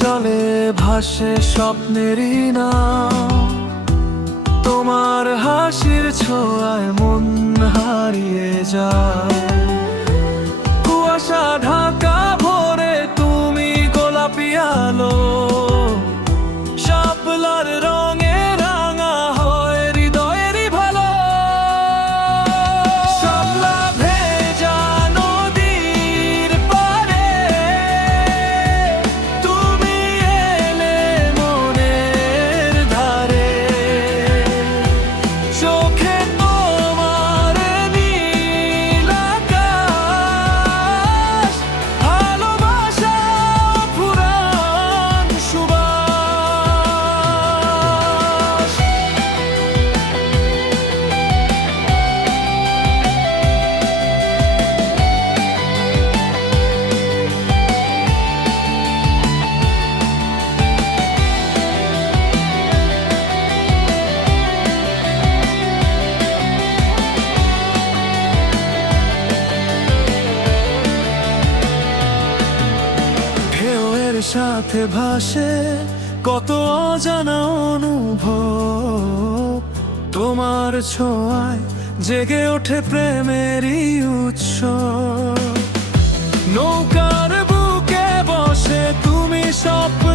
জলে ভাসে স্বপ্নেরই নাও, তোমার হাসির ছোঁয়ায় মন হারিয়ে যায়। কুয়াশা ঢাকা ভোরে তুমি গোলাপি আলো, শাপলার রঙে রাঙা হয় হৃদয়েরই ভালো। শাপলা ভেজা নদীর পাড়ে তুমি এলে মনের ধারে, চোখে তোমার নীল আকাশ, ভালোবাসা ফুরান সুবাস। ঢেউয়ের সাথে ভাসে কত অজানা অনুভব, তোমার ছোঁয়ায় জেগে ওঠে প্রেমেরই উৎসব। নৌকার বুকে বসে তুমি স্বপ্ন